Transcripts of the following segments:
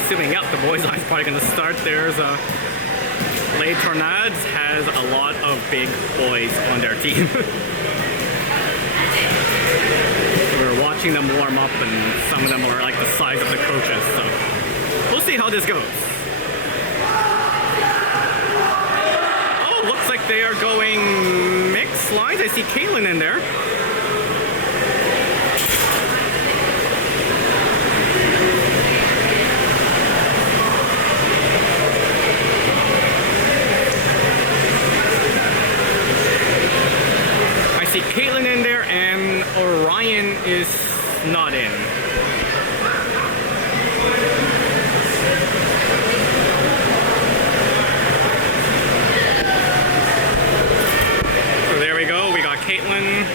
assuming, yep, the boys' line's probably going to start. There's Tornades has a lot of big boys on their team. We're watching them warm up, and some of them are like the size of the coaches. So we'll see how this goes. Oh, looks like they are going mixed lines. I see Caitlin in there. Caitlin in there, and Orion is not in. So there we go. We got Caitlin,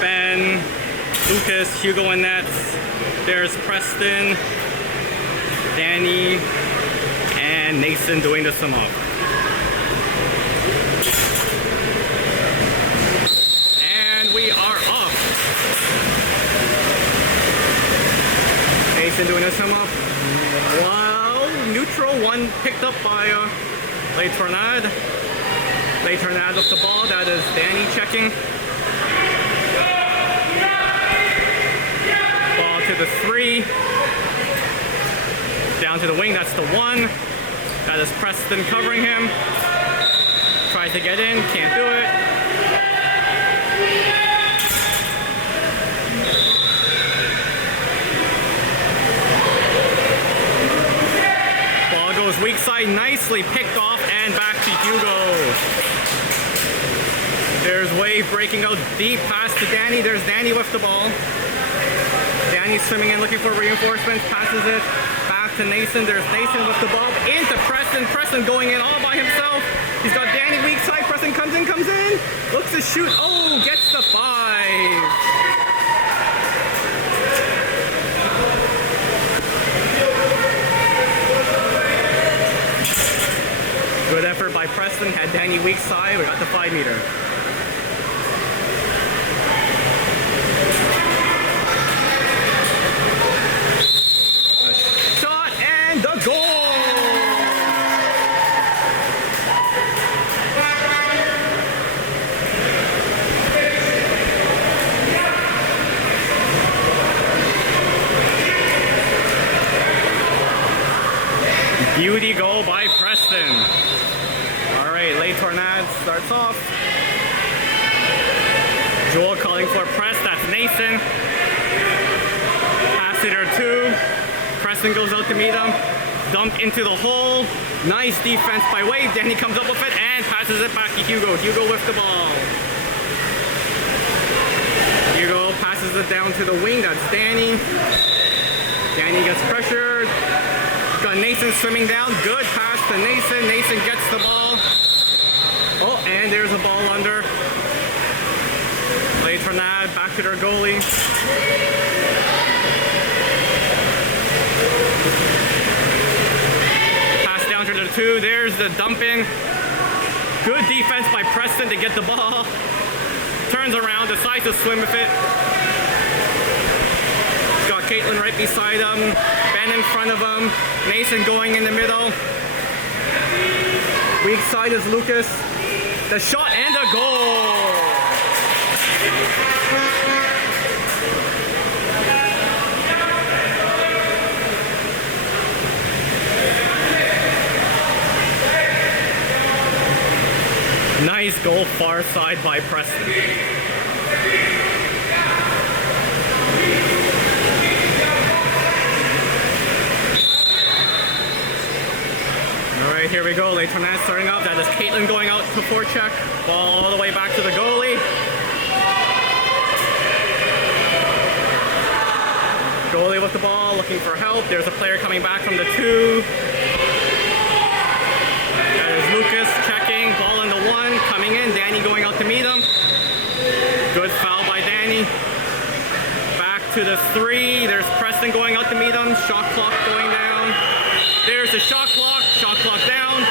Ben, Lucas, Hugo in nets. There's Preston, Danny, and Nathan doing the sum up. We are off. Nathan doing a sum up. Wow, neutral one picked up by Tornades. Tornades with the ball. That is Danny checking. Ball to the 3. Down to the wing. That's the 1. That is Preston covering him. Tries to get in. Can't do it. Weak side nicely picked off and back to Hugo. There's Wave breaking out deep pass to Danny. There's Danny with the ball. Danny swimming in looking for reinforcements. Passes it back to Nathan. There's Nathan with the ball into Preston. Preston going in all by himself. He's got Danny weak side. Preston comes in. Looks to shoot. Oh, gets the 5. Good effort by Preston, had Danny weak side, we got the 5 meter. A shot and the goal! Beauty goal by Preston. Tornades starts off. Joel calling for a press. That's Nathan. Pass hitter 2. Preston goes out to meet him. Dump into the hole. Nice defense by Wade. Danny comes up with it and passes it back to Hugo. Hugo with the ball. Hugo passes it down to the wing. That's Danny. Danny gets pressured. Got Nathan swimming down. Good pass to Nathan. Nathan gets the ball. Oh, and there's a ball under. Tornades back to their goalie. Pass down to the 2. There's the dumping. Good defense by Preston to get the ball. Turns around, decides to swim with it. He's got Caitlin right beside him. Ben in front of him. Nathan going in the middle. Weak side is Lucas. The shot and a goal! Nice goal far side by Preston. Alright, here we go. Tornades starting up. That is Caitlin going out to forecheck. Ball all the way back to the goalie. Goalie with the ball, looking for help. There's a player coming back from the 2. That is Lucas checking. Ball in the 1. Coming in. Danny going out to meet him. Good foul by Danny. Back to the 3. There's Preston going out to meet him. Shot clock going down. There's the shot clock. Shot clock down.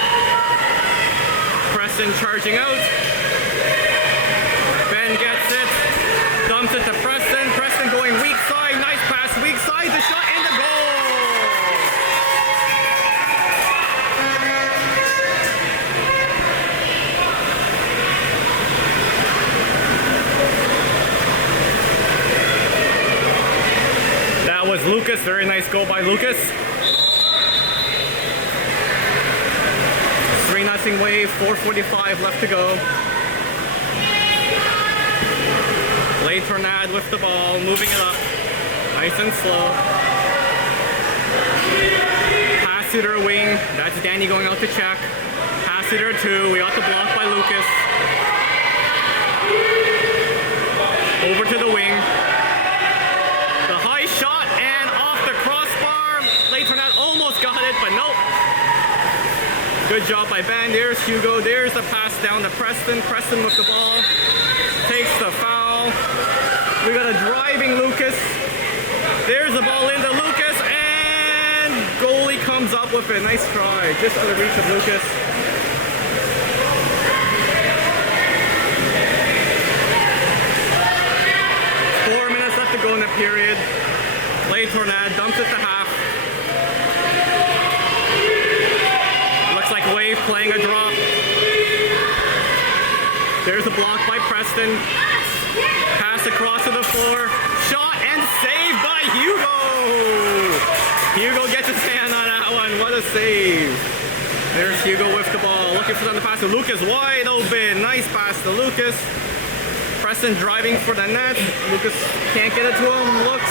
Preston charging out. Ben gets it. Dumps it to Preston. Preston going weak side. Nice pass. Weak side. The shot and the goal. Lucas. Very nice goal by Lucas. 3-0 Wave, 4:45 left to go. Late Tornades with the ball, moving it up. Nice and slow. Pass to their wing. That's Danny going out to check. Pass to their 2. We got the block by Lucas. Over to the wing. The high shot and off the crossbar. Late Tornades almost got it, but nope. Good job by Ben. There's Hugo. There's the pass down to Preston. Preston with the ball. Takes the foul. We got a driving Lucas. There's the ball into Lucas. And goalie comes up with a nice try. Just out of reach of Lucas. To go in the period. Late Tornades dumps it to half. Looks like Wave playing a drop. There's a block by Preston. Pass across to the floor. Shot and saved by Hugo. Hugo gets his hand on that one. What a save. There's Hugo with the ball. Looking for them to pass to Lucas. Wide open. Nice pass to Lucas. Preston driving for the net. Lucas can't get it to him. Looks,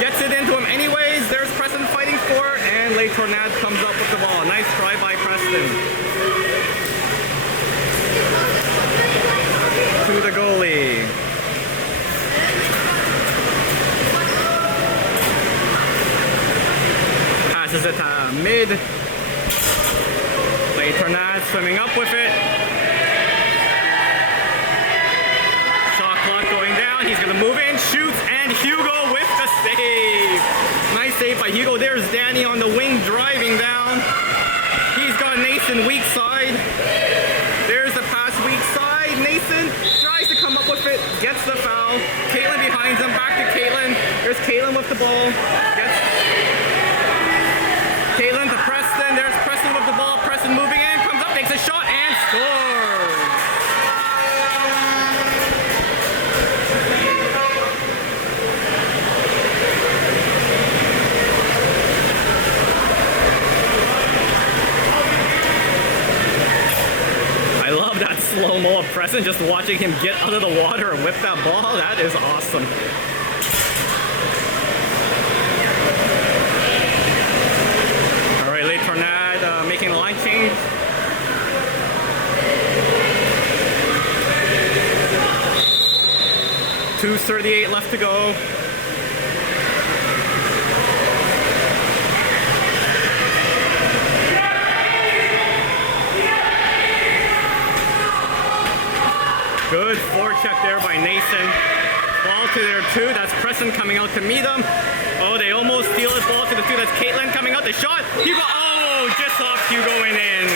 gets it into him anyways. There's Preston fighting for it, and Late Tornades comes up with the ball. Nice try by Preston. To the goalie. Passes it to mid. Late Tornades swimming up with it. He's going to move in, shoots, and Hugo with the save. Nice save by Hugo. There's Danny on the wing driving down. He's got Nathan weak side. There's the pass weak side. Nathan tries to come up with it, gets the foul. Caitlin behind him, back to Caitlin. There's Caitlin with the ball. Gets Caitlin to Preston. There's Preston with the ball. Preston moving in, comes up, takes a shot, and scores. Slow-mo of Preston, just watching him get out of the water and whip that ball. That is awesome. All right, Late Tornades making the line change. .238 left to go. Good forecheck there by Nathan. Ball to their 2. That's Preston coming out to meet them. Oh, they almost steal this ball to the 2. That's Caitlin coming out. The shot. Hugo. Oh, just off Hugo and in.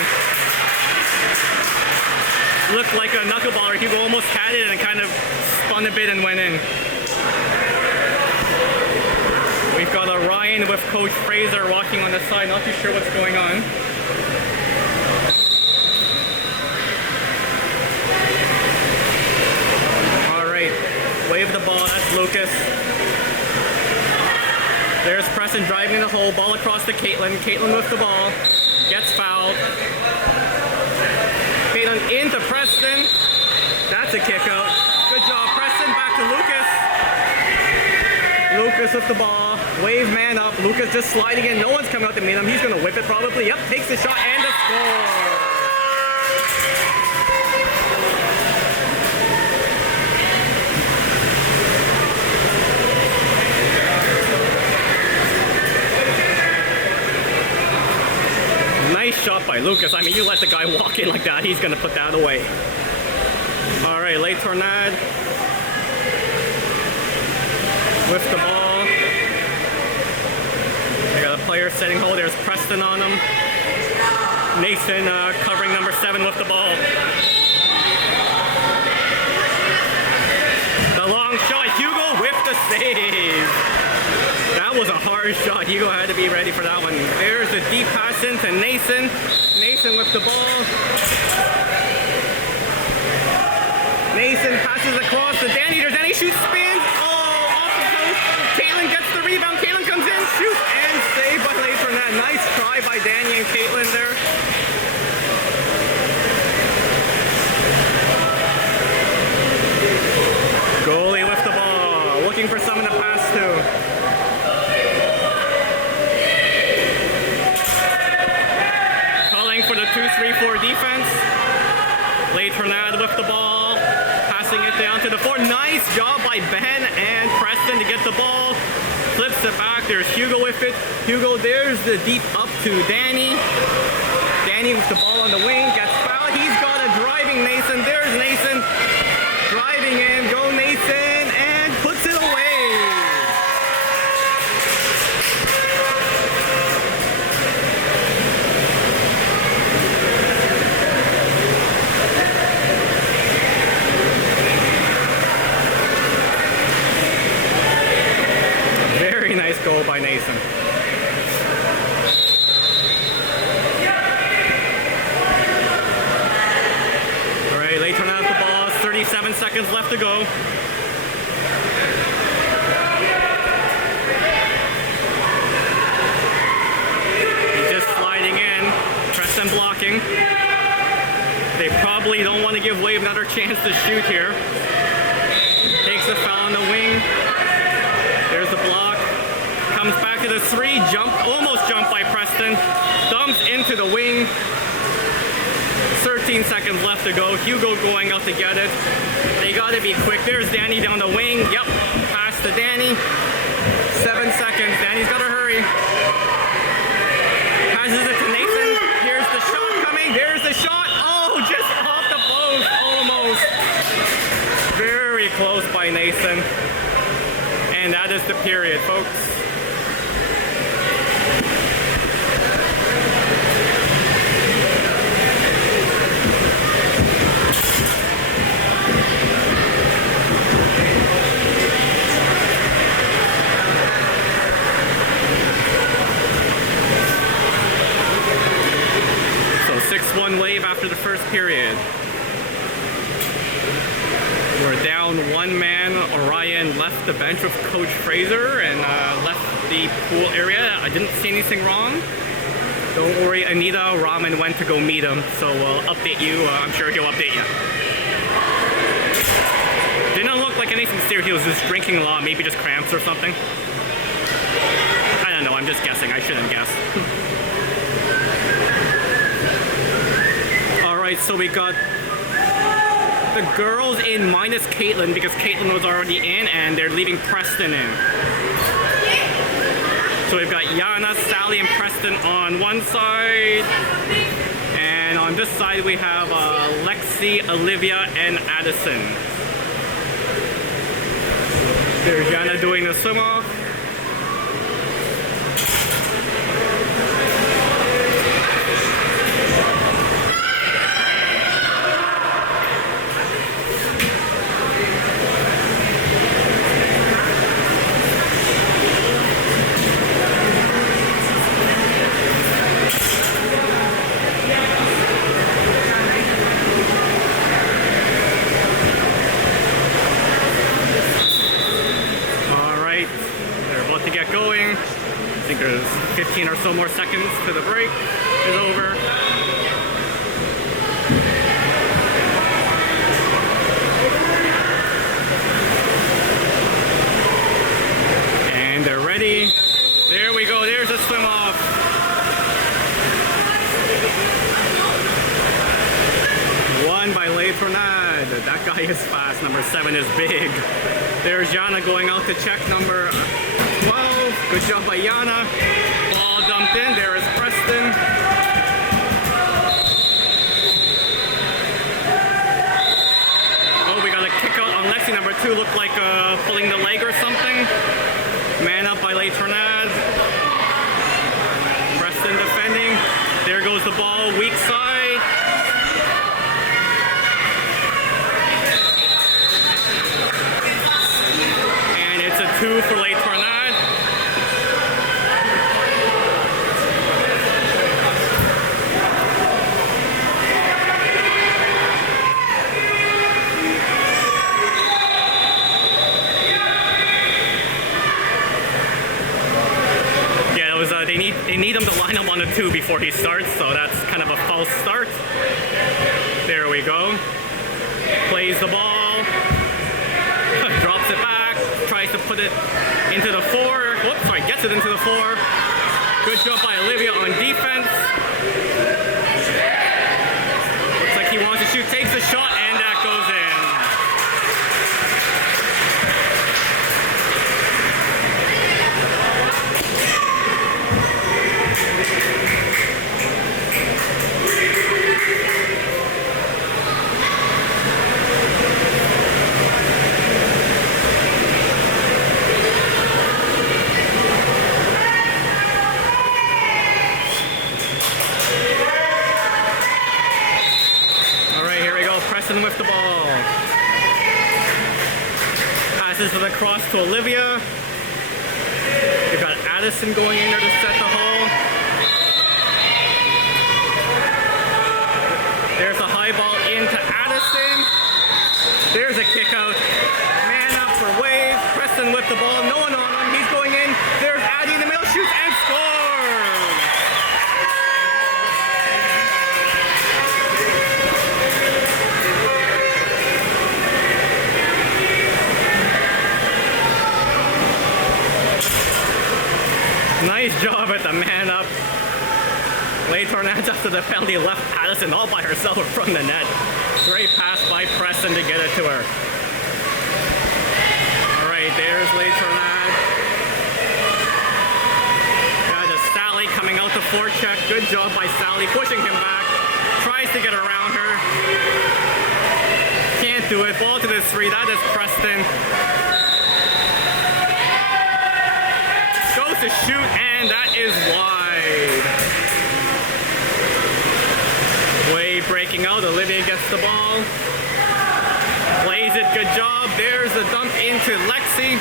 Looked like a knuckleballer. Hugo almost had it and kind of spun a bit and went in. We've got a Ryan with Coach Fraser walking on the side. Not too sure what's going on. Wave the ball, that's Lucas. There's Preston driving the hole, ball across to Caitlin. Caitlin with the ball, gets fouled. Caitlin into Preston. That's a kick out. Good job, Preston. Back to Lucas. Lucas with the ball, Wave man up. Lucas just sliding in. No one's coming out to meet him. He's going to whip it probably. Yep, takes the shot and a score. Nice shot by Lucas. I mean, you let the guy walk in like that, he's going to put that away. All right, Late Tornades with the ball. They got a player setting hold. There's Preston on him. Nathan covering number 7 with the ball. The long shot. Hugo with the save. That was a hard shot. Hugo had to be ready for that one. There's a deep pass into Nathan. Nathan with the ball. Nathan passes across to Danny. There's Danny, shoots, spins. Oh, off the post. Caitlin gets the rebound. Caitlin comes in. drive by Danny and Caitlin there. Goalie with the ball, looking for someone to pass to. Calling for the 2-3-4 defense. Les Tornades with the ball, passing it down to the 4. Nice job by Ben and Preston to get the ball. Flips it back. There's Hugo with it. Hugo, there's the deep up to Danny. Danny with the ball on the wing, gets fouled. He's got a driving Nathan. There's Nathan driving in. Go Nathan, and puts it away. Very nice goal by Nathan. All right, Les Tornades the ball. 37 seconds left to go. He's just sliding in. Preston blocking. They probably don't want to give Wave another chance to shoot here. Takes the foul on the wing. There's the block. Comes back to the 3. Almost jumped by Preston. Dumps into the wing. 13 seconds left to go. Hugo going out to get it. They gotta be quick. There's Danny down the wing. Yep. Pass to Danny. 7 seconds. Danny's gotta hurry. Passes it to Nathan. Here's the shot coming. There's the shot. Oh, just off the post. Almost. Very close by Nathan. And that is the period, folks. So 6-1 Wave after the first period. We're down one man. Orion left the bench with Coach Fraser and left the pool area. I didn't see anything wrong. Don't worry, Anita Raman went to go meet him, so we'll update you. I'm sure he'll update you. Didn't look like anything serious. He was just drinking a lot, maybe just cramps or something. I don't know, I'm just guessing. I shouldn't guess. Alright, so we got the girls in minus Caitlin because Caitlin was already in and they're leaving Preston in. So we've got Yana, Sally, and Preston on one side. And on this side we have Lexi, Olivia, and Addison. There's Yana doing the swim off. Going. I think there's 15 or so more seconds to the break is over. And they're ready. There we go. There's a swim off. Won by Les Tornades. That guy is fast. Number 7 is big. There's Yana going out to check number 12. Good job by Yana. Ball dumped in. There is Preston. Oh, we got a kick out on Lexi. Number 2 looked like pulling the leg or something. Man up by Les Tornades. Preston defending. There goes the ball. Weak side. And it's a 2 for Les Tornades. They need them to line up on the 2 before he starts, so that's kind of a false start. There we go. Plays the ball. Drops it back. Tries to put it into the 4. Whoops, sorry, gets it into the 4. Good job by Olivia on defense. Looks like he wants to shoot, takes the shot, and that goes in. With the ball. Passes it across to Olivia. We've got Addison going in there to set the hole. There's a high ball into Addison. There's a kick out. Man up for Wave. Preston with the ball. No one on him. He's going in. There's Addie in the middle. Shoots and scores. Nice job at the man up. Lay Tornades up to the penalty, left Addison all by herself from the net. Great pass by Preston to get it to her. Alright, there's Lay Tornades. Got a Sally coming out the forecheck. Good job by Sally, pushing him back. Tries to get around her. Can't do it. Ball to the 3. That is Preston. To shoot, and that is wide. Wave breaking out. Olivia gets the ball. Plays it. Good job. There's the dump into Lexi.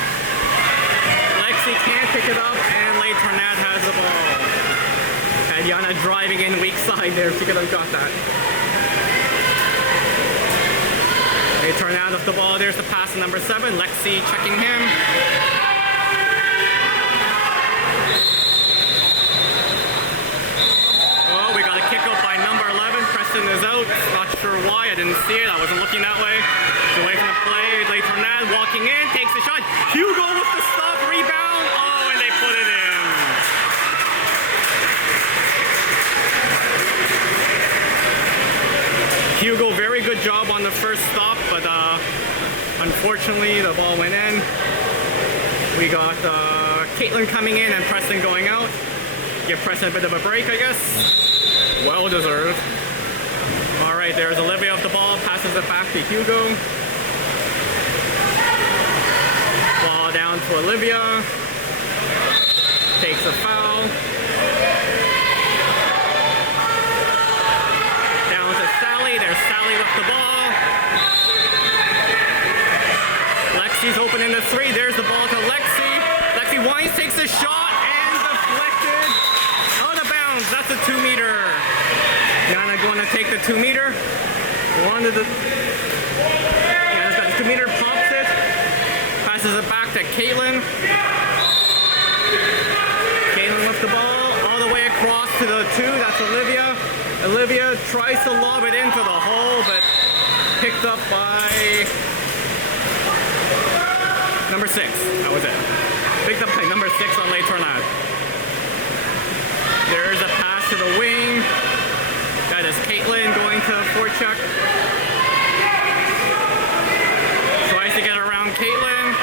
Lexi can't pick it up, and Lay Tornades has the ball. And Yana driving in weak side there. She could have got that. Lay Tornades with the ball. There's the pass to number 7. Lexi checking him. Is out. Not sure why. I didn't see it. I wasn't looking that way. Away from the play. Lay Tornades walking in. Takes the shot. Hugo with the stop. Rebound. Oh, and they put it in. Hugo, very good job on the first stop, but unfortunately the ball went in. We got Caitlin coming in and Preston going out. Give Preston a bit of a break, I guess. Well deserved. Alright, there's Olivia with the ball, passes it back to Hugo. Ball down to Olivia. Takes a foul. Down to Sally, there's Sally with the ball. Lexi's open in the 3, there's the ball to Lexi. Lexi Wines takes a shot and deflected. Out of bounds, that's a 2-meter. Yana going to take the 2-meter. Yana's got the 2-meter, pops it. Passes it back to Caitlin. Caitlin with the ball all the way across to the 2. That's Olivia. Olivia tries to lob it into the hole, but picked up by number 6. That was it. Picked up by number 6 on Lay Tornades. There's a pass to the wing. That is Caitlin going to the forecheck. Tries to get around Caitlin.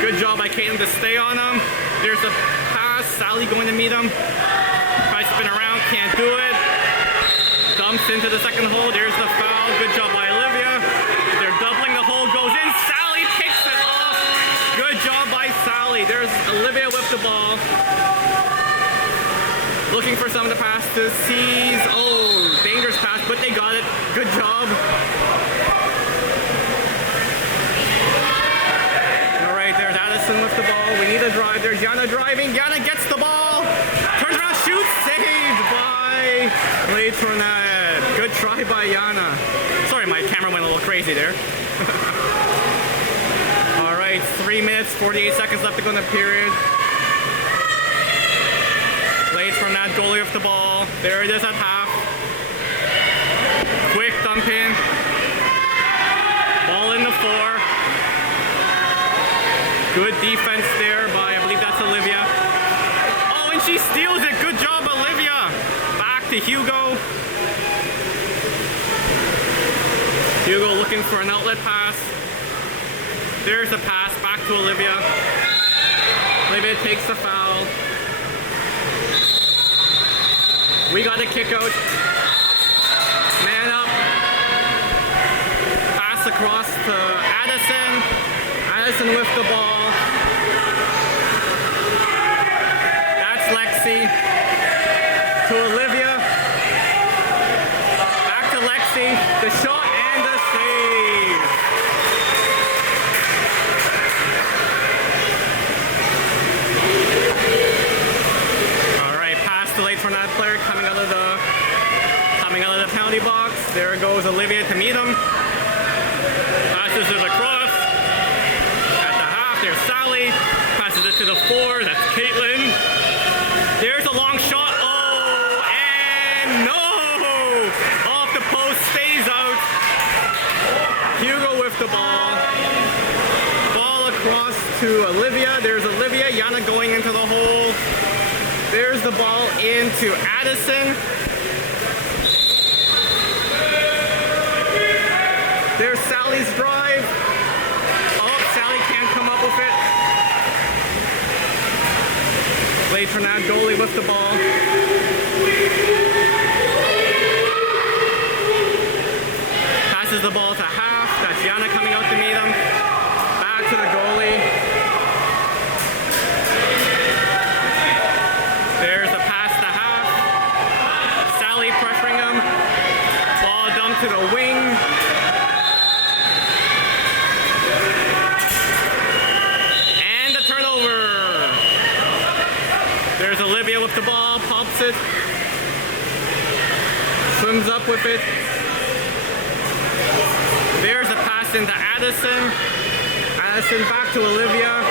Good job by Caitlin to stay on him. There's a pass. Sally going to meet him. Tries to spin around, can't do it. Dumps into the second hole. There's the foul. Good job by Olivia. They're doubling the hole. Goes in. Sally picks it off. Good job by Sally. There's Olivia with the ball. Looking for someone to pass to C's. Oh, dangerous pass, but they got it. Good job. All right, there's Addison with the ball. We need a drive. There's Yana driving. Yana gets the ball. Turns around, shoots. Saved by Lay Tornades. Good try by Yana. Sorry, my camera went a little crazy there. All right, 3 minutes, 48 seconds left to go in the period. Lay Tornades goalie with the ball. There it is at half. Quick dump in. Ball in the 4. Good defense there by, I believe that's Olivia. Oh, and she steals it. Good job, Olivia. Back to Hugo. Hugo looking for an outlet pass. There's a pass back to Olivia. Olivia takes the foul. We got a kick out. Man up. Pass across to Addison. Addison with the ball. That's Lexi. To Olivia. Back to Lexi. The shot and the save. Alright, pass to late Tornades player coming out of the penalty box. There goes Olivia to meet him. Passes it across. At the half, there's Sally. Passes it to the 4. That's Caitlin. There's a long shot. Oh, and no! Off the post, stays out. Hugo with the ball. Ball across to Olivia. There's Olivia. Yana going into the hole. There's the ball into Addison. There's Sally's drive. Oh, Sally can't come up with it. Late Tornades goalie with the ball. Passes the ball to half. That's Yana coming out to meet him. Back to the goalie. There's a pass to half. Sally pressuring him. Ball dumped to the wing. There's Olivia with the ball, pops it, swims up with it. There's a pass into Addison. Addison back to Olivia.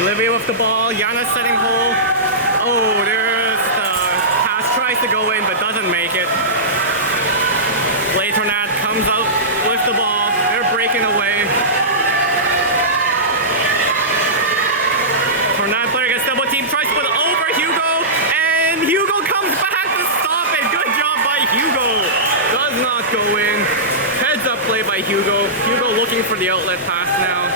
Olivia with the ball, Yana setting hole. Oh, there's the pass, tries to go in but doesn't make it. Late Tornades comes out with the ball. They're breaking away. Tornades player gets double team, tries to put it over Hugo, and Hugo comes back to stop it. Good job by Hugo. Does not go in. Heads up play by Hugo. Hugo looking for the outlet pass now.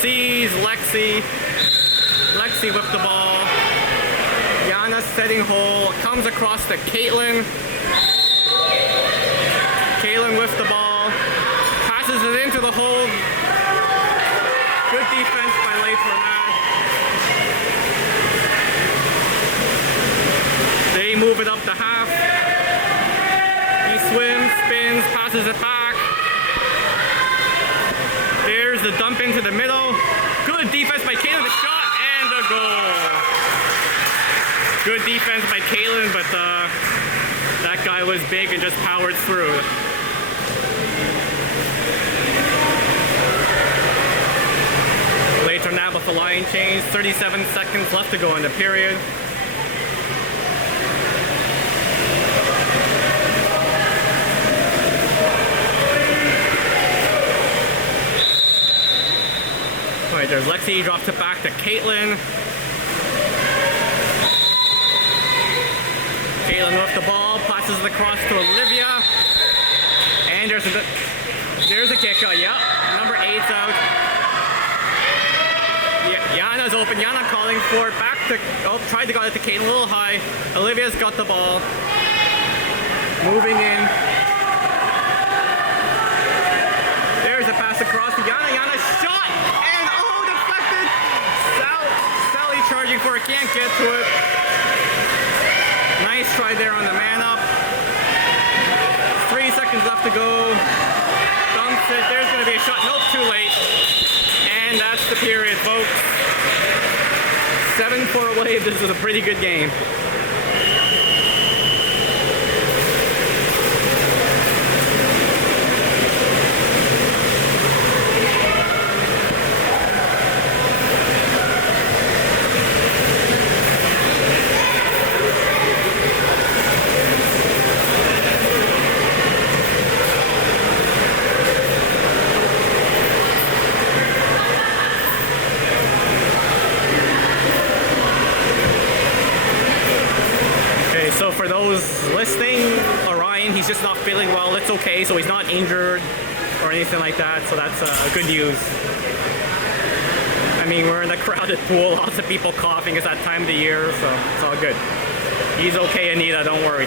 Sees Lexi. Lexi with the ball. Yana setting hole. Comes across to Caitlin. Caitlin with the ball, passes it into the hole. Good defense by late Tornades. They move it up to half. He swims, spins, passes it back. There's the dump into the middle. Good defense by Caitlin, the shot and the goal. Good defense by Caitlin, but that guy was big and just powered through. Late Tornades with the line change. 37 seconds left to go in the period. Alright, there's Lexi, drops it back to Caitlin. Caitlin with the ball, passes it across to Olivia. And there's a kick out, yep. Number 8's out. Yana's open, Yana calling for it, back to, oh, tried to get it to Caitlin, a little high. Olivia's got the ball. Moving in. There's a pass across to Yana, Yana shot! And oh, deflected! Sally charging for it, can't get to it. Nice try there on the man up. 3 seconds left to go. Dumps it. There's going to be a shot. Nope, too late. And that's the period, folks. 7-4 away. This was a pretty good game. Lucas is not feeling well. It's okay, so he's not injured or anything like that. So that's good news. I mean, we're in a crowded pool. Lots of people coughing. It's that time of the year, so it's all good. He's okay, Anita. Don't worry.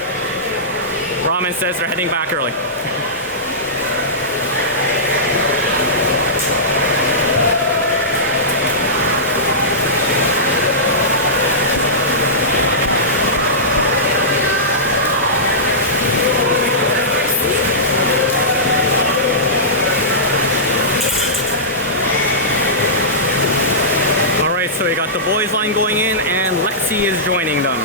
Ramen says they're heading back early. So we got the boys line going in and Lexi is joining them.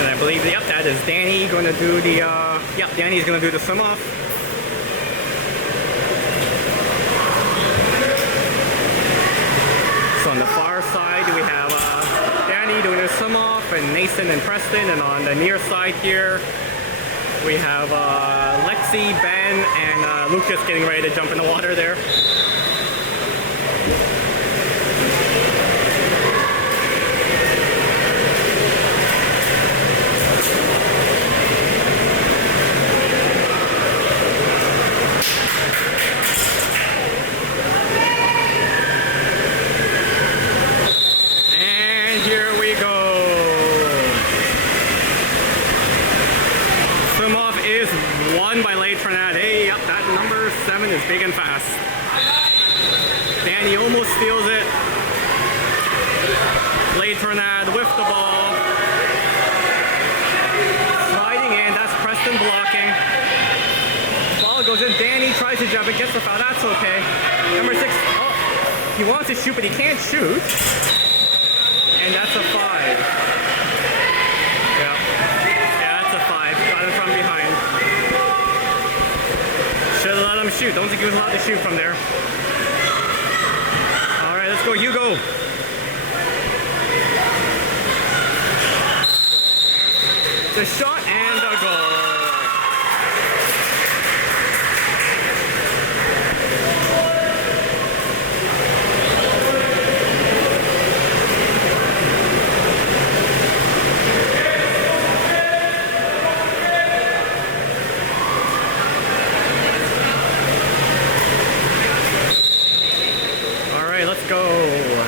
And I believe, yep, that is Danny going to do the, yep, Danny's going to do the swim off. So on the far side we have doing a swim off, and Nathan and Preston, and on the near side here we have Lexi, Ben, and Lucas getting ready to jump in the water there. Big and fast. Danny almost steals it. Late Tornade with the ball. Sliding in, that's Preston blocking. Ball goes in, Danny tries to jump it, gets the foul, that's okay. Number 6, oh, he wants to shoot, but he can't shoot. And that's a 5. Yeah, that's a 5. Got it from behind. Should have let him shoot. Don't think he was allowed to shoot from there. All right, let's go, Hugo. The shot and a goal.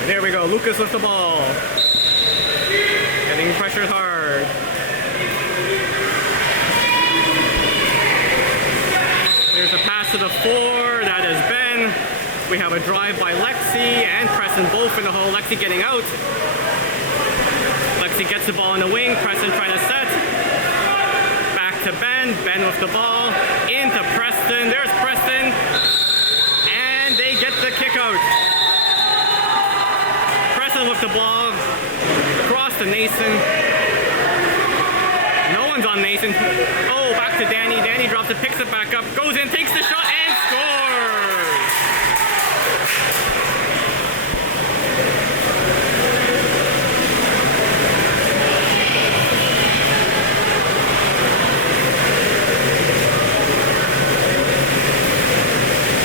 There we go, Lucas with the ball. Getting pressured hard. There's a pass to the 4, that is Ben. We have a drive by Lexi and Preston both in the hole. Lexi getting out. Lexi gets the ball in the wing, Preston trying to set. Back to Ben, Ben with the ball. Into Preston, there's Preston. And they get the kick out. With the ball across to Nathan. No one's on Nathan. Oh, back to Danny. Danny drops it, picks it back up, goes in, takes the shot, and scores!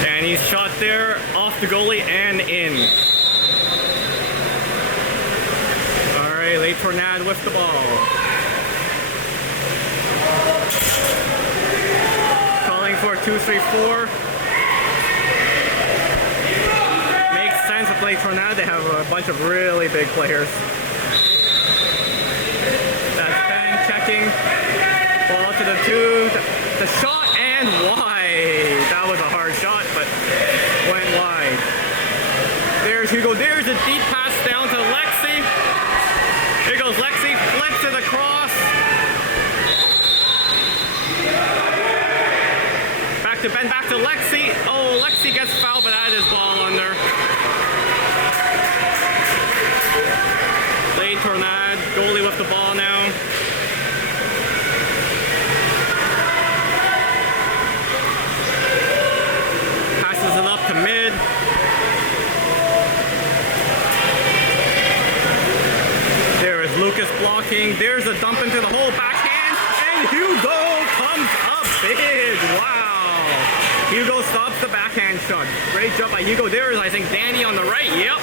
Danny's shot there, off the goalie and in. Late Tornade with the ball. Calling for 2-3-4. Makes sense with Late Tornade. They have a bunch of really big players. That's Ben checking. Ball to the 2. The shot and wide. That was a hard shot, but went wide. There's Hugo. There's a deep pass down to Lexi. Here goes Lexi, flips it across. Back to Ben, back to Lexi. Oh, Lexi gets fouled, but had his ball under. Late Tornade, goalie with the ball now. Passes it up to mid. Lucas blocking, there's a dump into the hole, backhand, and Hugo comes up big, wow. Hugo stops the backhand shot. Great job by Hugo. There is, I think, Danny on the right. Yep.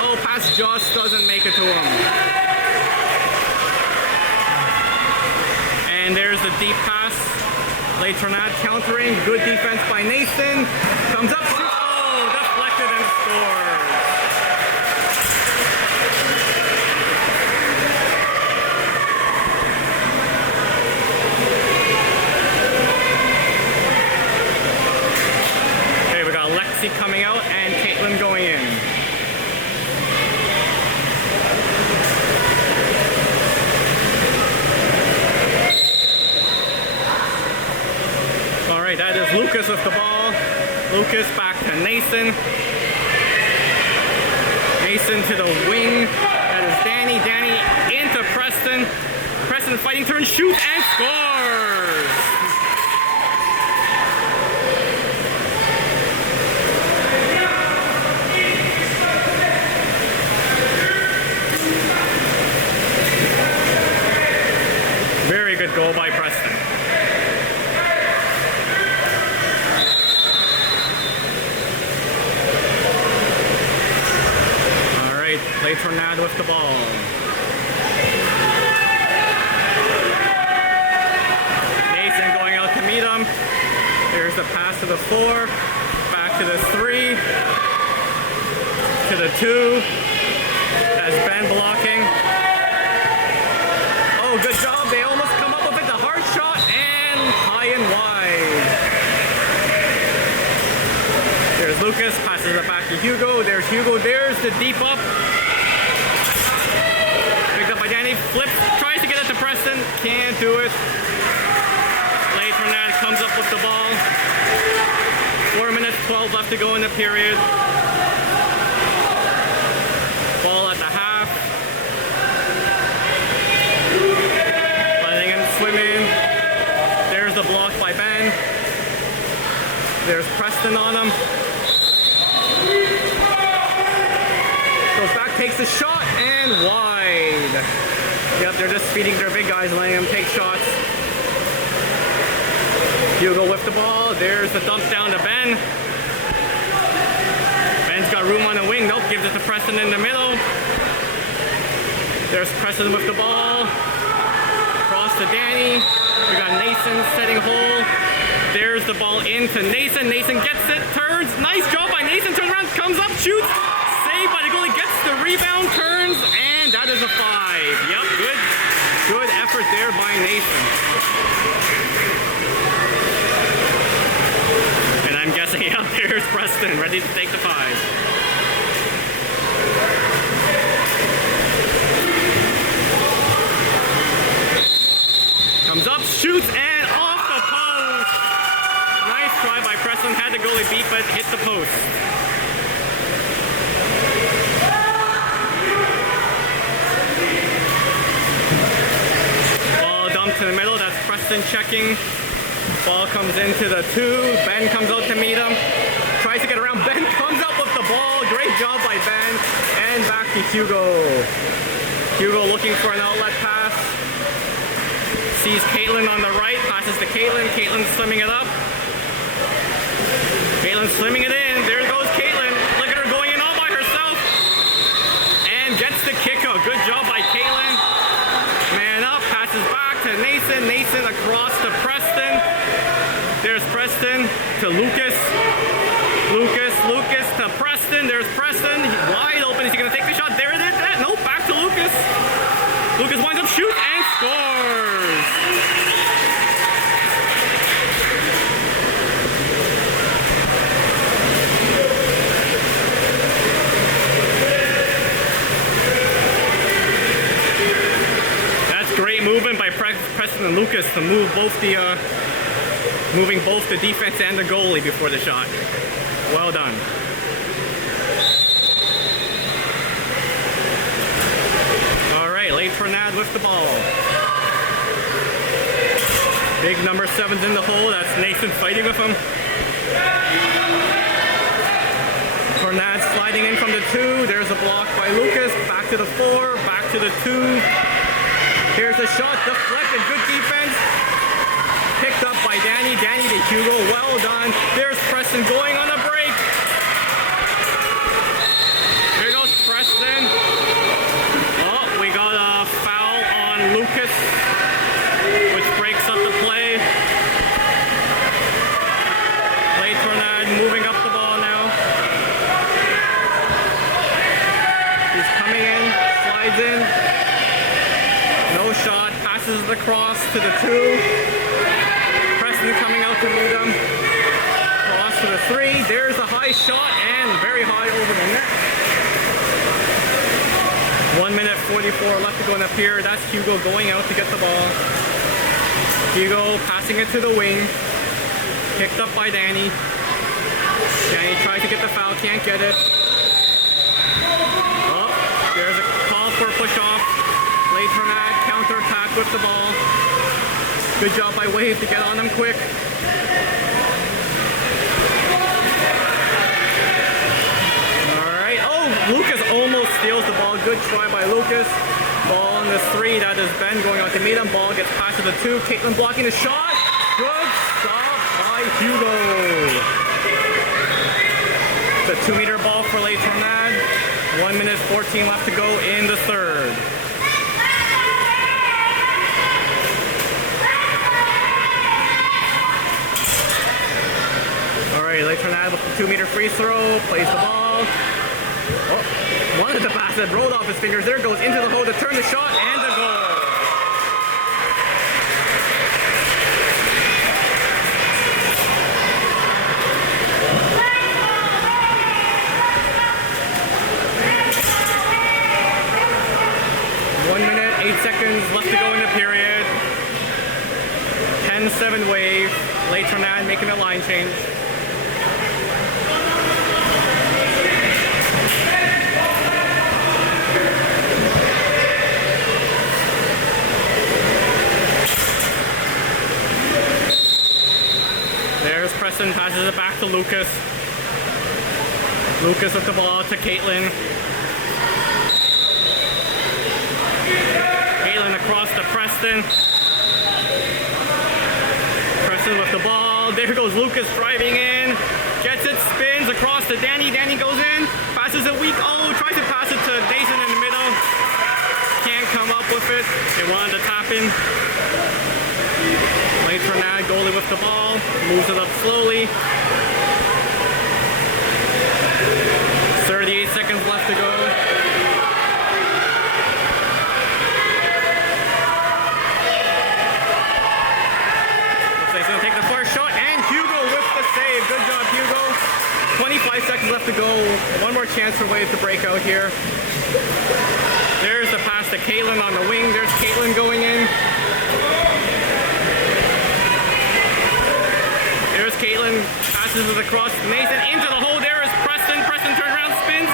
Oh, pass just doesn't make it to him. And there's the deep pass. Les Tornades countering. Good defense by Nathan. Comes up. Oh, deflected and scores. Okay, we got Lexi coming out and Caitlin going in. Alright, that is Lucas with the ball. Lucas back to Nathan. Nathan to the wing. That is Danny. Danny into Preston. Preston fighting turn, shoots and scores! Very good goal by Preston. Les Tornades with the ball. Nathan going out to meet him. There's the pass to the 4. Back to the 3. To the 2. As Ben blocking. Oh, good job. They almost come up with it. The hard shot and high and wide. There's Lucas. Passes it back to Hugo. There's Hugo. There's the deep up. Danny flips, tries to get it to Preston, can't do it. Les Tornades comes up with the ball. 4 minutes, 12 left to go in the period. Ball at the half. Letting him swim in. There's the block by Ben. There's Preston on him. Goes back, takes the shot, and wide. Yep, they're just feeding their big guys, letting them take shots. Hugo with the ball. There's the dump down to Ben. Ben's got room on the wing. Nope, gives it to Preston in the middle. There's Preston with the ball. Cross to Danny. We got Nathan setting hole. There's the ball into Nathan. Nathan gets it, turns. Nice job by Nathan. Turns around, comes up, shoots. Saved by the goalie, gets the rebound, turns, and that is a 5. Yep, good effort there by Nathan. And I'm guessing, yep, there's Preston, ready to take the 5. Comes up, shoots, and off the post. Nice try by Preston, had the goalie beat, but hit the post. To the middle, that's Preston checking. Ball comes into the 2. Ben comes out to meet him. Tries to get around. Ben comes up with the ball. Great job by Ben. And back to Hugo. Hugo looking for an outlet pass. Sees Caitlin on the right. Passes to Caitlin. Caitlin slimming it up. Caitlin slimming it in. There goes Caitlin. Look at her going in all by herself. And gets the kick out. Good job by Caitlin. Man up. Passes back to Nathan. Nathan across to Preston. There's Preston to Lucas. Lucas to Preston. There's Preston. He's wide open. Is he going to take the shot? There it is. Nope. Back to Lucas. Lucas winds up, shoots, and scores. Great movement by Preston and Lucas to move moving both the defense and the goalie before the shot. Well done. All right, Les Tornades with the ball. Big number 7's in the hole. That's Nathan fighting with him. Tornades sliding in from the 2. There's a block by Lucas. Back to the 4. Back to the 2. Here's the shot, deflected, good defense. Picked up by by Danny. Danny to Hugo. Well done. There's Preston going on a break. Here goes Preston. Oh, we got a foul on Lucas, which breaks up the play. Tornades moving up the ball now. He's coming in, slides in. No shot, passes it across to the 2. Preston coming out to meet him. Cross to the 3. There's a high shot and very high over the net. 1 minute 44 left to go in the period. That's Hugo going out to get the ball. Hugo passing it to the wing. Picked up by Danny. Danny tries to get the foul, can't get it. Oh, there's a call for a push-off. Late Tornades counter-attack with the ball. Good job by Wave to get on them quick. Alright, oh, Lucas almost steals the ball. Good try by Lucas. Ball on the 3, that is Ben going out to meet him. Ball gets passed to the 2. Caitlin blocking the shot. Good stop by Hugo. It's a 2-meter ball for late Tornades. 1 minute 14 left to go in the third. Alright, late Tornades with the 2-meter free throw. Plays the ball. Oh, wanted to pass it, rolled off his fingers. There goes into the hole to turn the shot and the goal. Seconds left to go in the period. 10-7 Wave. Late Tornades making a line change. There's Preston, passes it back to Lucas. Lucas with the ball to Caitlin. Across to Preston. Preston with the ball. There goes Lucas driving in. Gets it, spins across to Danny. Danny goes in. Passes it weak. Oh, tries to pass it to Nathan in the middle. Can't come up with it. They wanted to tap in. Late Tornades goalie with the ball. Moves it up slowly. 38 seconds left to go. Good job, Hugo. 25 seconds left to go. One more chance for Wave to break out here. There's the pass to Caitlin on the wing. There's Caitlin going in. There's Caitlin. Passes it across Nathan into the hole. There is Preston. Preston turns around, spins.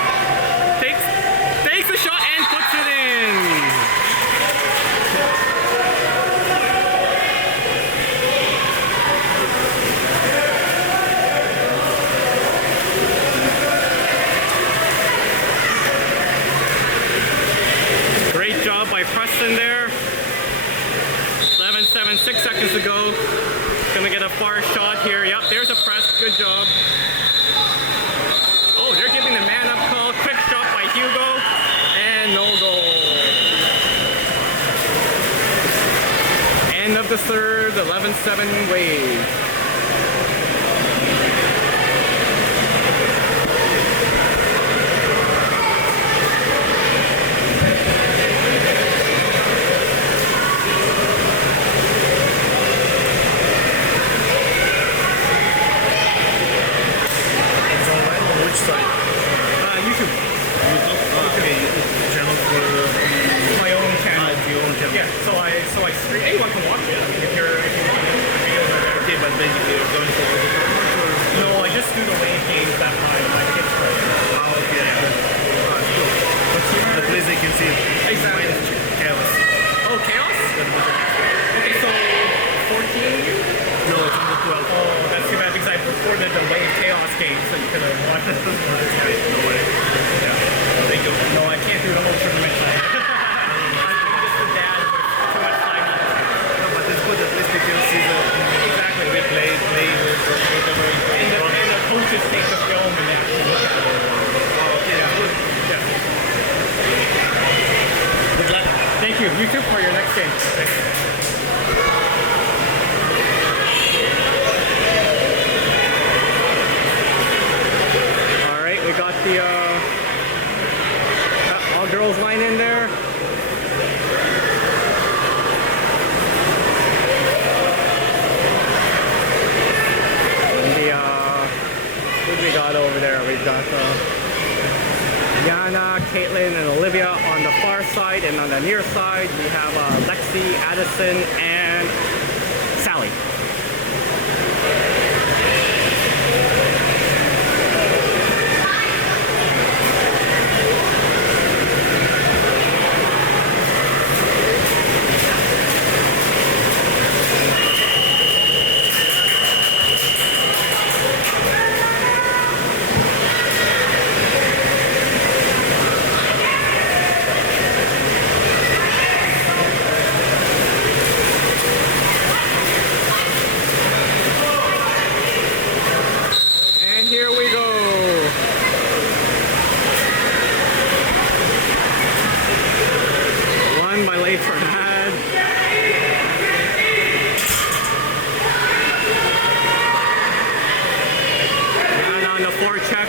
Takes the shot and puts it in. By Preston there. 11-7, 6 seconds to go. Gonna get a far shot here. Yep, there's a press. Good job. Oh, they're giving the man up call. Quick shot by Hugo. And no goal. End of the third. 11-7 Wave. YouTube. Channel for my own channel. your own channel. Yeah, so I stream. Anyone can watch it. I mean, if you want. Videos are there. Okay, but basically you're going for the No, I just do the Wave games that my kids play. Oh, okay. Cool. What team are At least they can see it. Exactly. Chaos. Oh, Chaos? Okay, so 14? No, it's under 12. Oh, that's too bad because I recorded the Wave Chaos game so you could have watched it. No way. Yeah. Thank you. No, I can't do the whole tournament. I'm just a dad with too much time. No, but it's good. At least you can see the... Exactly. We Good luck. Thank you. You too for your next game. All right, we got the all girls line in there. What do we got over there? We've got Yana, Caitlin, and Olivia on the far side, and on the near side we have Lexi, Addison, and Sally. Here we go. One by late Tornades. And on the forecheck.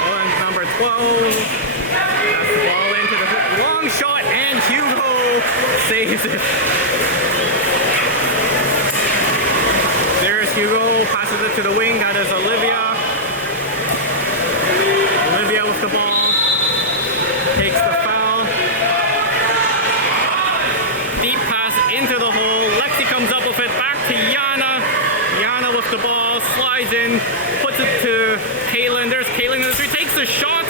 Ball in number 12. That's the ball into the hook. Long shot, and Hugo saves it. There's Hugo, passes it to the wing, that is Olivia. Olivia with the ball, takes the foul. Deep pass into the hole, Lexi comes up with it, back to Yana. Yana with the ball, slides in, puts it to Caitlin. There's Caitlin in the three, takes the shot,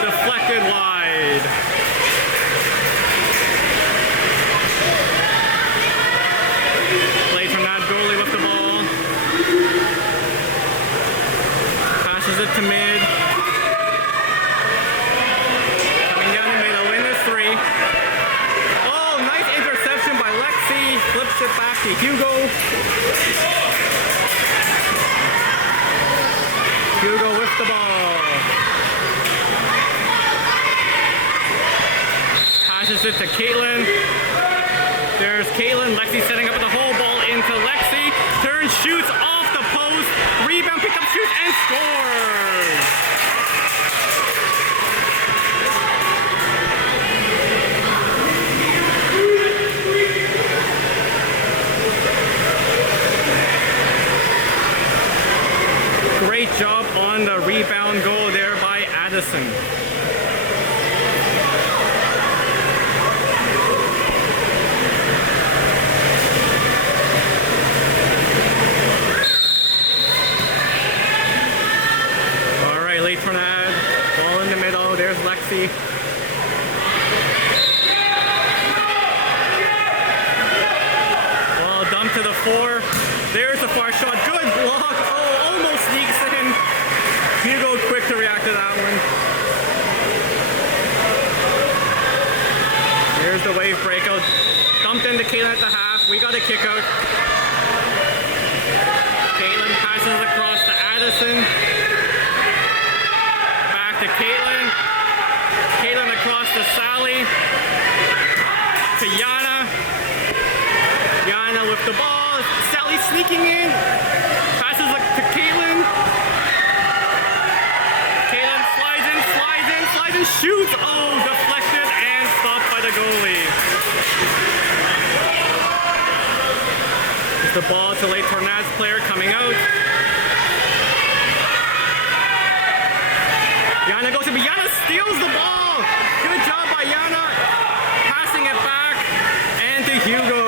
deflected wide. Play from that goalie with the ball. Passes it to mid. Coming down the middle, in is three. Oh, nice interception by Lexi. Flips it back to Hugo. Hugo with the ball. Passes it to Caitlin. There's Caitlin. Lexi setting up the whole ball into Lexi. Turns, shoots off the post. Rebound, pick up, shoots, and scores. Great job on the rebound goal there by Addison. Late Tornades, ball in the middle, there's Lexi. Ball dumped to the four, there's the far shot, good block, oh, almost sneaks in. Hugo quick to react to that one. Here's the wave breakout, dumped into Caitlin at the half, we got a kick out. Caitlin passes across to Addison. To Caitlin. Caitlin across to Sally. To Yana. Yana with the ball. Sally sneaking in. Passes to Caitlin. Caitlin slides in, shoots. Oh, deflected and stopped by the goalie. It's the ball to late Tornades player coming out. Yana goes to me. Yana steals the ball. Good job by Yana. Passing it back. And to Hugo.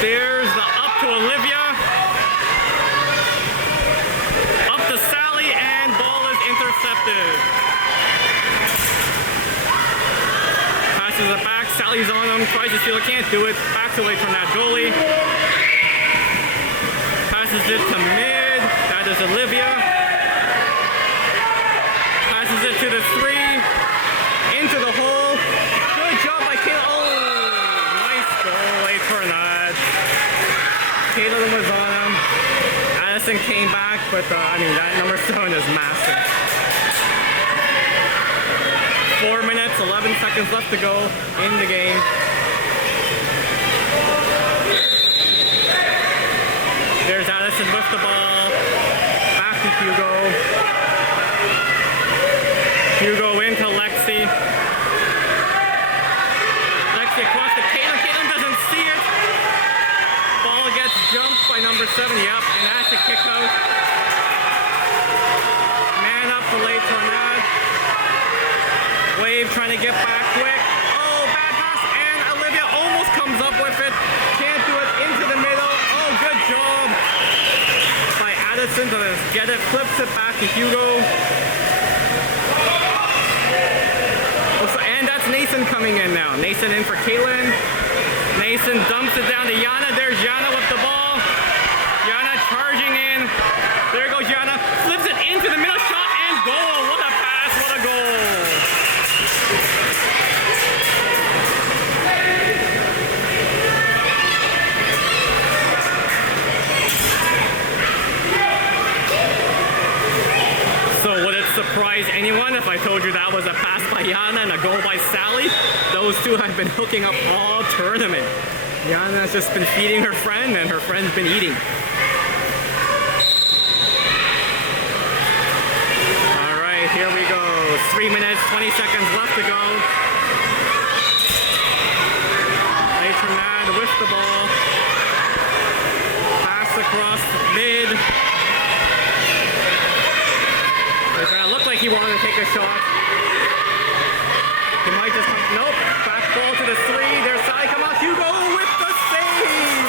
There's the up to Olivia. Up to Sally. And ball is intercepted. Passes it back. Sally's on him. Tries to steal it. Can't do it. Back to late Tornades goalie. Passes it to mid. That is Olivia. Passes it to the three. Into the hole. Good job by Caitlin. Oh, nice goal, late Tornades. Caitlin was on him. Addison came back, but that number 7 is massive. 11 seconds left to go in the game. There's Addison with the ball. Back to Hugo. Hugo into Lexi. Lexi across to Caitlin. Caitlin doesn't see it. Ball gets jumped by number 7. Yep, and that's a kick out. Man up for late Tornades. Wave trying to get back quick. Oh, bad pass. And Olivia almost comes up with it. Can't do it into the middle. Oh, good job by Addison to get it. Flips it back to Hugo. And that's Nathan coming in now. Nathan in for Caitlin. Nathan dumps it down to Yana. There's Yana with the ball. Yana charging in. There goes Yana. Flips it into the middle. Shot and goal. What a pass. What a goal. So would it surprise anyone if I told you that was a pass by Yana and a goal by Sally? Those two have been hooking up all tournament. Yana's just been feeding her friend and her friend's been eating. Alright, here we go. 3 minutes, 20 seconds left to go. Tornades with the ball. Pass across mid. It looked like he wanted to take a shot. He might just nope. Back ball to the 3. There's Sally. Come on, Hugo with the save.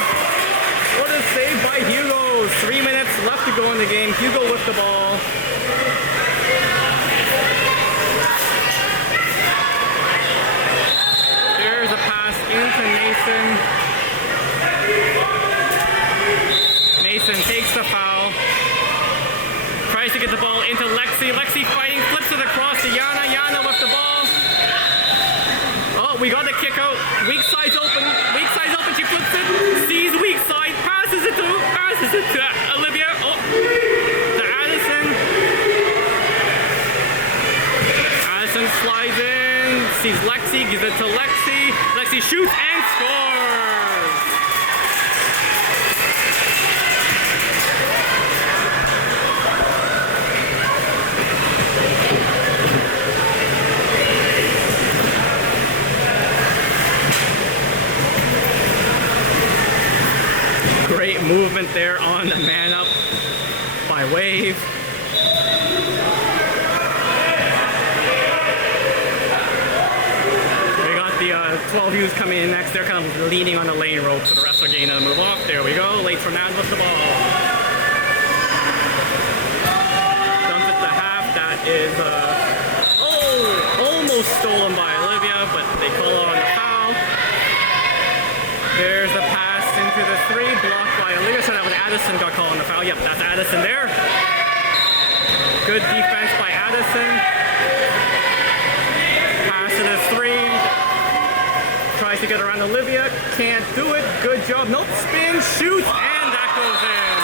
What a save by Hugo. 3 minutes left to go in the game. Hugo with the ball. There's a pass into Nathan. Nathan takes the foul. Tries to get the ball into Lexi. Lexi fighting, flips it across to Yana. Yana with the ball. Oh, we got the kick out. Weak side's open. Weak side's open. She flips it. Sees weak side. Passes it to Olivia. Oh, to Addison. Addison slides in. Sees Lexi. Gives it to Lexi. Lexi shoots and scores. Great movement there on the man up by Wave. We got the 12 U's coming in next. They're kind of leaning on the lane rope for the rest of the game to move off. There we go. Late Tornades with the ball. Dumps it to half. That is almost stolen by Olivia, but they call on the foul. There's the pass into the 3, blocked by Olivia, so that was Addison got called on the foul. Yep, that's Addison there. Good defense by Addison. Pass to the 3. Tries to get around Olivia. Can't do it. Good job. Nope. Spin, shoots, and that goes in.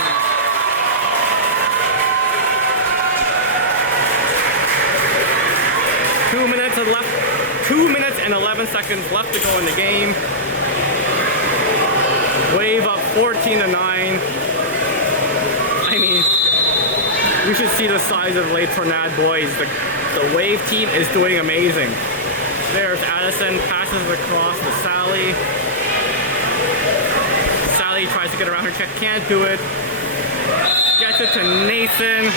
Left. 2 minutes and 11 seconds left to go in the game. Wave up 14-9. I mean, you should see the size of late Tornades boys. The Wave team is doing amazing. There's Addison, passes across to Sally. Sally tries to get around her check, can't do it. Gets it to Nathan.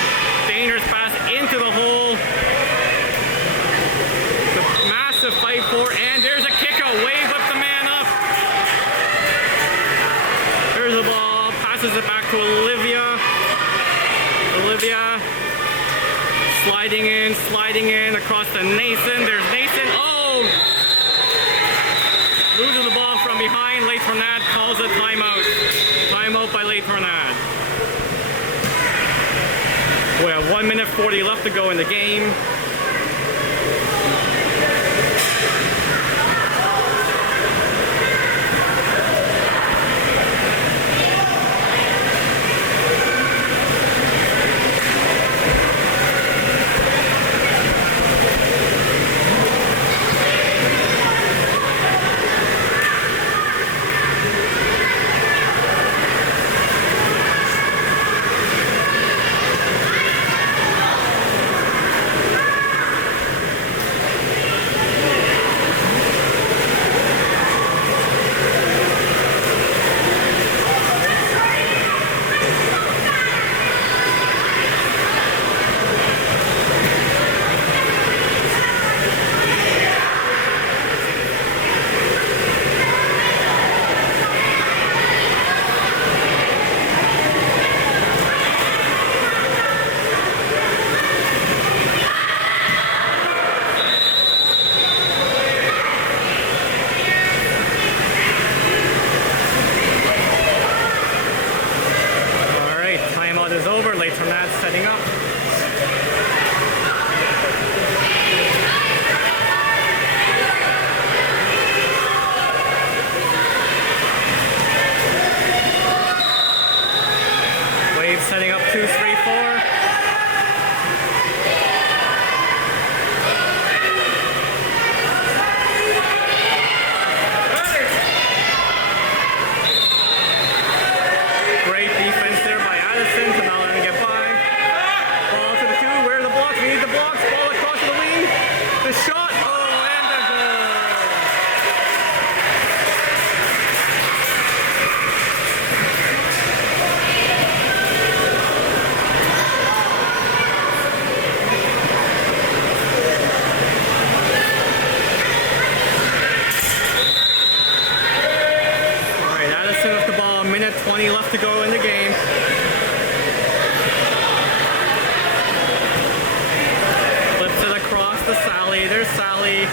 Dangerous pass into the hole. The massive fight for, and there's a kick out. Wave up the man up. There's the ball. Passes it back to Olivia. Olivia sliding in across to Nathan. There's Nathan. Oh! Loses the ball from behind. Late Tornades calls a timeout. Timeout by late Tornades. We have 1 minute 40 left to go in the game. Sally. There's Sally.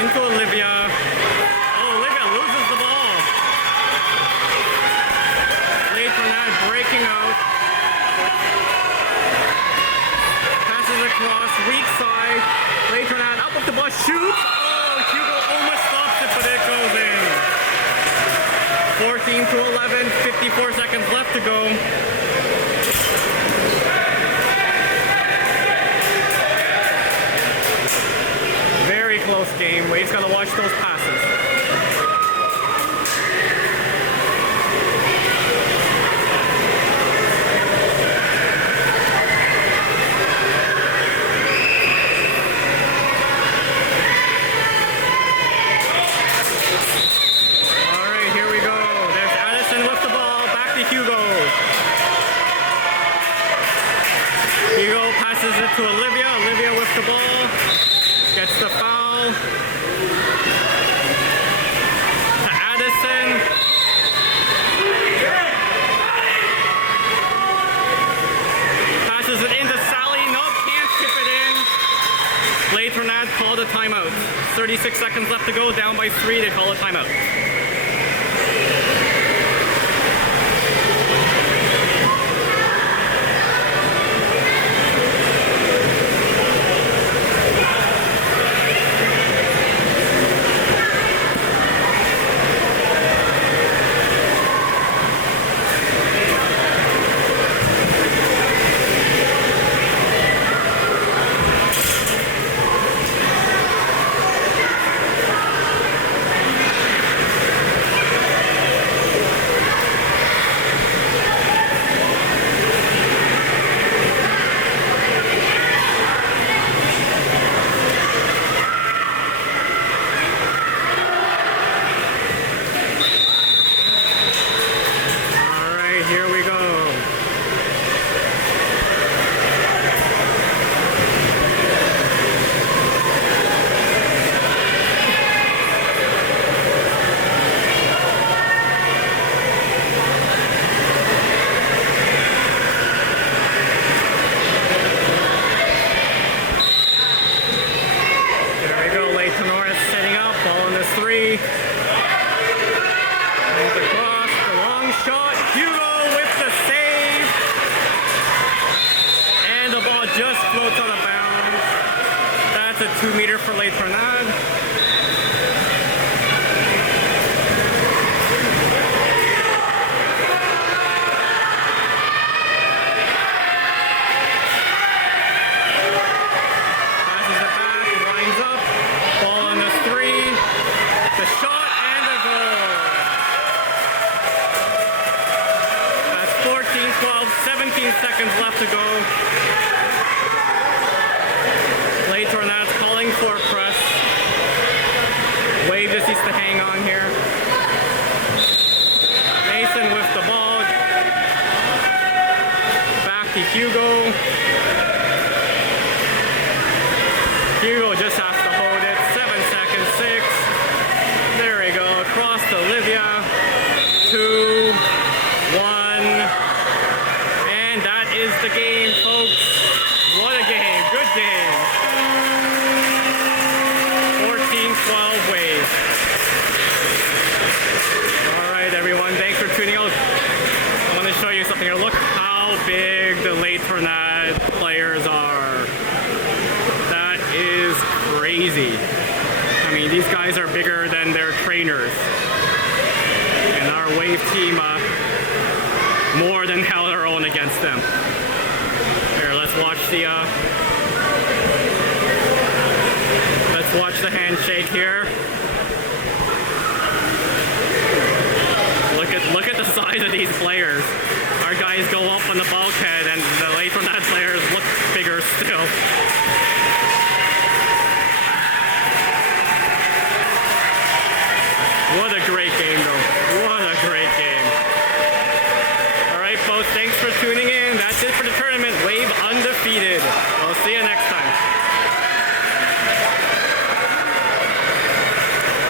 Into Olivia. Oh, Olivia loses the ball. Les Tornades breaking out. Passes across, weak side. Les Tornades up with the ball, shoots. Oh, Hugo almost stops it, but it goes in. 14-11, 54 seconds left to go. Very close game. Wade's got to watch those passes. All right, here we go. There's Addison with the ball. Back to Hugo. Hugo passes it to Olivia. Olivia with the ball. Gets the foul. To Addison. Passes it into Sally. Nope, can't chip it in. Les Tornades called a timeout. 36 seconds left to go. Down by 3. They call a timeout. Here we go. There we go. Les Tornades setting up. Ball on the 3. And across the long shot. Hugo with the save. And the ball just floats out of bounds. That's a 2-meter for Les Tornades. Passes it back, lines up. Ball on the 3. The shot and a goal. That's 14-12, 17 seconds left to go. Les Tornades calling for a press. Wade just needs to hang on here. Mason with the ball. Back to Hugo. Hugo just has to hold it. 7 seconds, 6. There we go. Across to Olivia. 2, 1. And that is the game, folks. What a game. Good game. 14-12 Wade. All right, everyone. Thanks for tuning out. I want to show you something here. Look how big the Les Tornades players are. That is crazy. I mean, these guys are bigger than their trainers. And our Wave team more than held their own against them. Here, let's watch the handshake here. Look at the size of these players. Our guys go up on the ball carrier.